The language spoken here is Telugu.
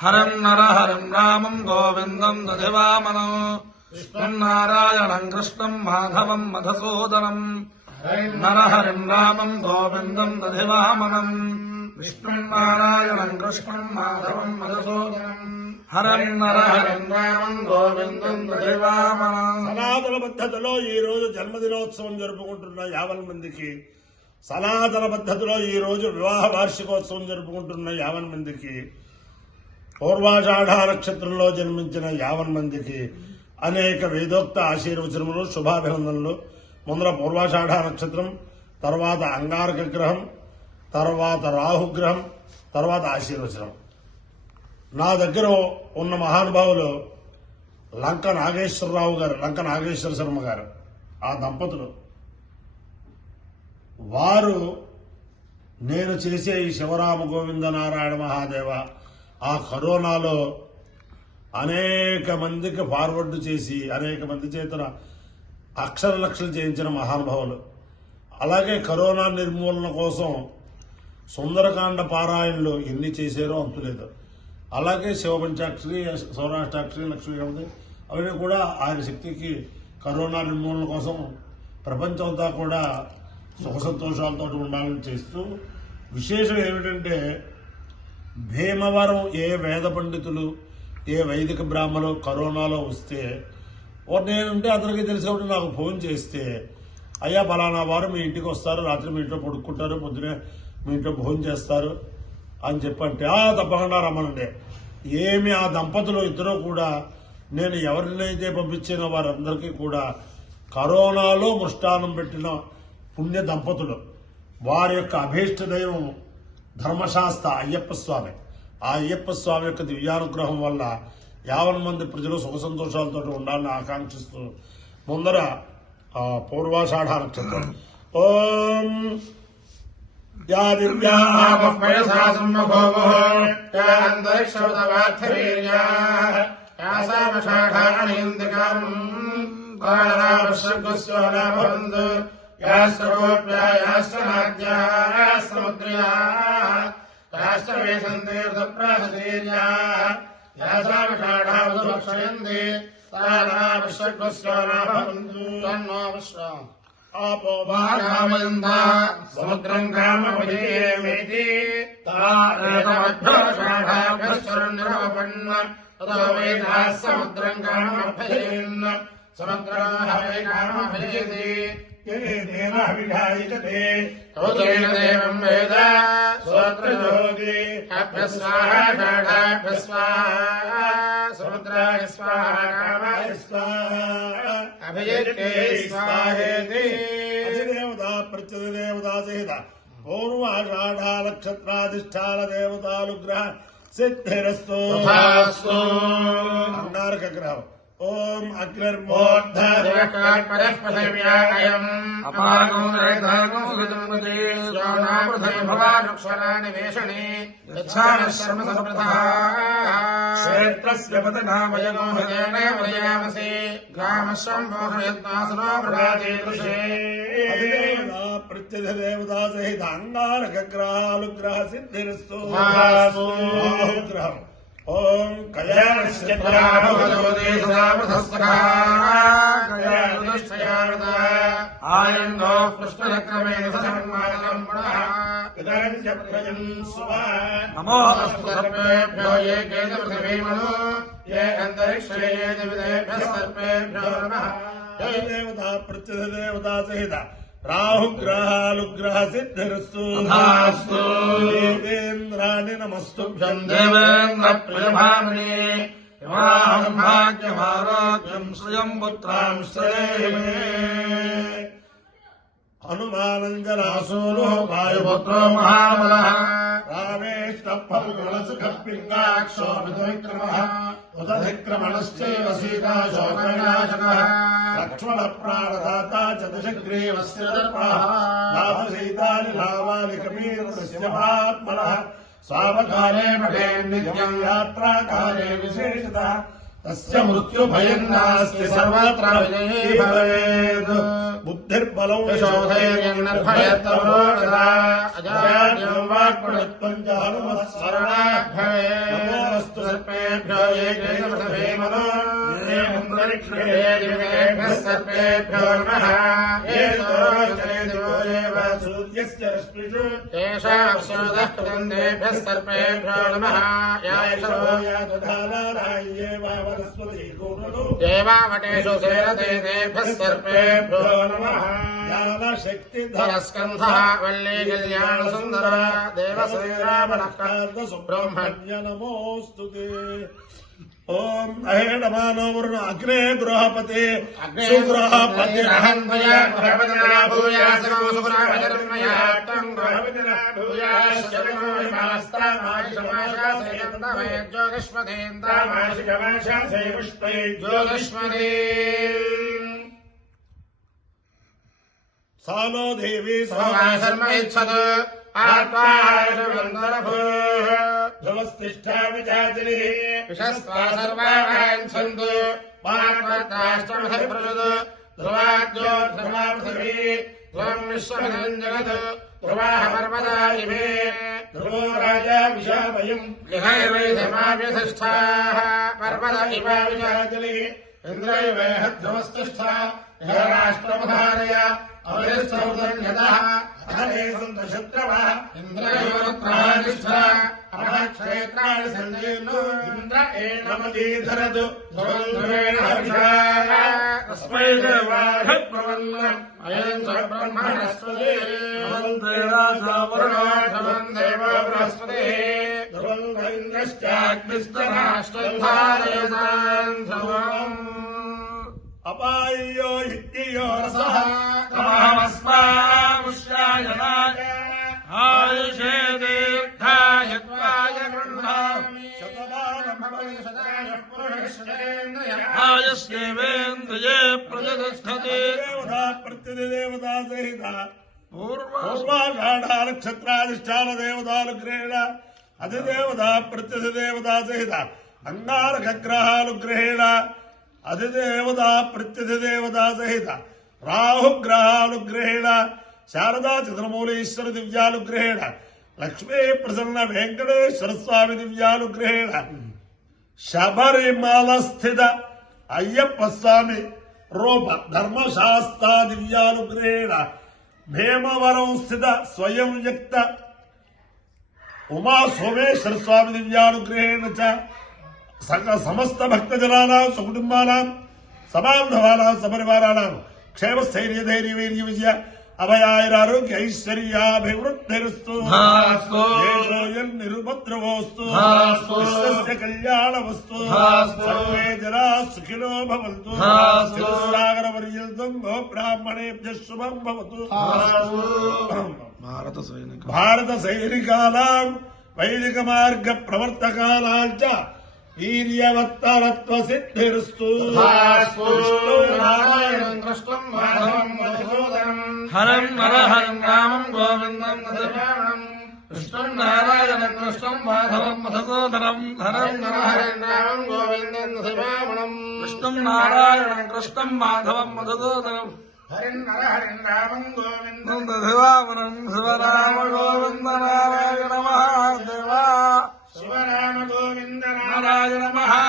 హరం నరహరం రామం గోవిందం దధివామనం విష్ణున్నారాయణం కృష్ణం మాధవం మధుసూదనం నరహరం రామం గోవిందం దధివామనం విష్ణున్నారాయణం కృష్ణం మాధవం మధుసూదనం హరం నరహరం రామం గోవిందం దధివామనం. సనాతన పద్ధతిలో ఈ రోజు జన్మదినోత్సవం జరుపుకుంటున్న 50 మందికి, సనాతన పద్ధతిలో ఈ రోజు వివాహ వార్షికోత్సవం జరుపుకుంటున్న 50 మందికి, పూర్వాషాఢ నక్షత్రంలో జన్మించిన 50 మందికి అనేక వేదోక్త ఆశీర్వచనములు, శుభాభినందనలు. ముందర పూర్వాషాఢ నక్షత్రం, తర్వాత అంగారక గ్రహం, తర్వాత రాహుగ్రహం, తర్వాత ఆశీర్వచనం. నా దగ్గర ఉన్న మహానుభావులు లంక నాగేశ్వరరావు గారు, లంక నాగేశ్వర శర్మ గారు, ఆ దంపతులు. వారు నేను చేసే ఈ శివరామ గోవింద నారాయణ మహాదేవ ఆ కరోనాలో అనేక మందికి ఫార్వర్డ్ చేసి అనేక మంది చేతుల అక్షర లక్షలు చేయించిన మహానుభావులు. అలాగే కరోనా నిర్మూలన కోసం సుందరకాండ పారాయణలు ఎన్ని చేశారో అంతులేదు. అలాగే శివపంచాక్షరి, సౌరాష్ట్రాక్షరి, లక్ష్మీ అవన్నీ కూడా ఆయన శక్తికి కరోనా నిర్మూలన కోసం ప్రపంచం అంతా కూడా సుఖ సంతోషాలతో ఉండాలని చేస్తూ, విశేషం ఏమిటంటే భీమవరం ఏ వేద పండితులు, ఏ వైదిక బ్రాహ్మలు కరోనాలో వస్తే నేనుంటే అతనికి తెలిసి కాబట్టి నాకు ఫోన్ చేస్తే, అయ్యా ఫలానా వారు మీ ఇంటికి వస్తారు, రాత్రి మీ ఇంట్లో పడుకుంటారు, పొద్దునే మీ ఇంట్లో భోజనం చేస్తారు అని చెప్పంటే తప్పకుండా రమ్మనండి. ఏమి ఆ దంపతులు ఇద్దరు కూడా నేను ఎవరినైతే పంపించినో వారందరికీ కూడా కరోనాలో మృష్టాన్నం పెట్టిన పుణ్య దంపతులు. వారి యొక్క అభీష్ట దైవం ధర్మశాస్త్ర అయ్యప్ప స్వామి. ఆ అయ్యప్ప స్వామి యొక్క దివ్యానుగ్రహం వల్ల 50 మంది ప్రజలు సుఖ సంతోషాలతో ఉండాలని ఆకాంక్షిస్తూ ముందర పూర్వాషాఢ నక్షత్రం. ఓం యా సముద్రం కామేతి సముద్రం కామభయన్ సముద్రాభయకామభయతి దేవం వేద శ్రోత్రయోగి అభ్యస్వాహాఢాభ్య స్వాహా సముద్రాయ స్వాహా కామాయ స్వాహా అభయతే స్వాహేతి. అధిదేవతా ప్రత్యధిదేవతా సహిత పూర్వాషాఢ నక్షత్రాధిష్టాన దేవతానుగ్రహ సిద్ధిరస్తు. అంగారక గ్రహం. ఓం అగ్నిర్మోర్ధరఃపరస్పరవ్యాయం అపాగం రేతాగం భవానుక్షరాణి వేషణి యచ్ఛానశ్రమ సంప్రతః క్షేత్రస్య పతనామయగో హృదయేన వయామసి గ్రామశంభోహయత్నాసనో ప్రజాచేదృశే. అధిదేవతా ప్రత్యధిదేవతా సహిత అంగారక గ్రహానుగ్రహ సిద్ధిరస్తు. రాహుగ్రహం. ఓం కళ్యాణస్య ఆయందో కృష్ణచక్రమేణ సన్మానం నమోభ్యో ఏ కేతమో ఏ అంతరిక్షే సర్పేభ్యో నమః. దేవతా ప్రత్యధిదేవతా సహిత రాహుగ్రహానుగ్రహ సిద్ధిరస్తు. దేవేంద్రాణి నమస్తుభ్యం దేవేంద్ర ప్రియభామిని వివాహం భాగ్యమారోగ్యం శ్రియం పుత్రాం శ్రేయమే. హనుమానంజనాసూనో వాయుపుత్రో మహాబలః రామేష్టఫల్గుణసుఖపింగాక్షో విక్రమః ఉదధిక్రమణశ్చైవ సీతాశోకవినాశకః లక్ష్మణ ప్రాణదాత చతుషగ్రీవస్య దర్పః నాథ సీతాని నామాని కపీర్తస్య మహాత్మనః స్వావకాలే మఠే నిత్యం యాత్రాకాలే విశేషతః తస్య మృత్యుభయం నాస్తి సర్వత్ర విజయీ భవేత్. బుద్ధిర్బలం యశోధైర్యం నిర్భయత్వరోగదా అజాడ్యం వాక్పటుత్వం చ హనుమత్ శరణాః భవేత్. నమోస్తు सर्पेभ्यो ये केतवसभेमनो ये मुन्द्ररिक्षे दिवेभ्यः सर्पेभ्यो नमः ये दोरोचने दिवो देव सूर्यस्य रश्मिषु येषाप्सुदः कृतन्तेभ्यः सर्पेभ्यो नमः यायशो यादधानाराय्ये वावनस्पति कूर्मनु देवावटेषु सेरते तेभ्यः सर्पेभ्यो नमः यानशक्तिधरस्कन्धः वल्ली कल्याणसुन्दर देवश्रीरामणः सुब्रह्मण्य नमोऽस्तु ते ओम अहेडमानो वरुण अग्रे गृहपते सुगृहपतिरहन्मया गृहपतिना भूयासनो सुगृहपतिर्मया त्वं गृहपतिना भूयाश्चरमास्तामाशिषमाशासेन्दवे ज्योतिष्मदेन्द्रामाशिषमाशासे पुष्पै ज्योतिष्मदे सानो देवी सोमाशर्म इच्छत आत्माशवन्दरभूः ध्रुवस्तिष्ठा विजातिरिः विशस्वा सर्वाणहंसन्तु मात्मत्राष्टमसप्रचुद ध्रुवाद्यो ध्रुवापृथिवी ध्रुवं विश्वमिदं जगत् ध्रुवाः पर्वता इमे ध्रुवो राजा विशामयम् गृहैवैधमाव्यधिष्ठाः पर्वत इव विजातिरिः इन्द्रैवेह ध्रुवस्तिष्ठा इह राष्ट्रमधारय अवधिस्थौतन्यतः अहरे सन्तशत्रवः इन्द्रयोरुत्रादिष्ठा अमक्षेत्राणि सञ्जयन्नो इन्द्र एनमदीधरतु ध्रुवं ध्रुवेण हविषाः तस्मै देवाभिप्रवन्नम् अयम् च ब्रह्मणस्पते ध्रुवं देवासावरुणो ध्रुवं देवो बृहस्पतिः ध्रुवं इन्द्रश्चाग्निस्तराष्ट्रम् धारयताम् ध्रुवम् अपायो हित्यो रसः तमहमस्मामुष्यायनाय आयुषे दीर्घाय त्वाय गृह्णामि शतमानभवतिशताय पुरुषेन्द्रियः आयुष्येवेन्द्रिये प्रतिष्ठते देवता प्रत्यदेवता सहिता पूर्वाषाढा नक्षत्राधिष्ठान देवतानुग्रहेण अधिदेवता प्रत्यधिदेवता सहित अंगारकग्रहानुग्रहेण अधिदेवता प्रत्यधिदेवता सहित राहुग्रहानुग्रहेण शारदा चंद्रमौलीश्वर दिव्यानुग्रहेण लक्ष्मी प्रसन्न वेंकटेश्वर स्वामी दिव्यानुग्रहेण शबरिमला स्थित अय्यप्प स्वामी रूप धर्मशास्ता दिव्यानुग्रहेण भीमवरं स्थित स्वयं व्यक्त उमा सोमेश्वर स्वामी दिव्यानुग्रहेण च समस्त भक्तजनानां सुकुटुम्बानां सबान्धवानां सपरिवाराणां क्षेम स्थैर्य धैर्य वीर्य विजय अभयारोग्य ऐश्वर्याभिवृद्धिरस्तु निरुपद्रवोस्तु विश्वस्य कल्याणमस्तु सर्वे जनाः सुखिनो भवन्तु सागरपर्यन्तं गो ब्राह्मणेभ्यः शुभं भवतु भारत सैनिकानां वैदिक मार्ग प्रवर्तकानां च वीर्यवत्तरत्व सिद्धिरस्तु नारायणं कृष्णं माधवं मधुसूदनं हरं नरहरं रामं गोविन्दं दशरामं कृष्णं नारायणं कृष्णं माधवं मधुसूदनं हरं नरहरं रामं गोविन्दं दशरामं कृष्णं नारायणं कृष्णं माधवं मधुसूदनं हरिं नरहरिं रामं गोविन्दं दशरामं शिवराम गोविन्द नारायण महादेवा शिवराम गोविन्द नारायण महा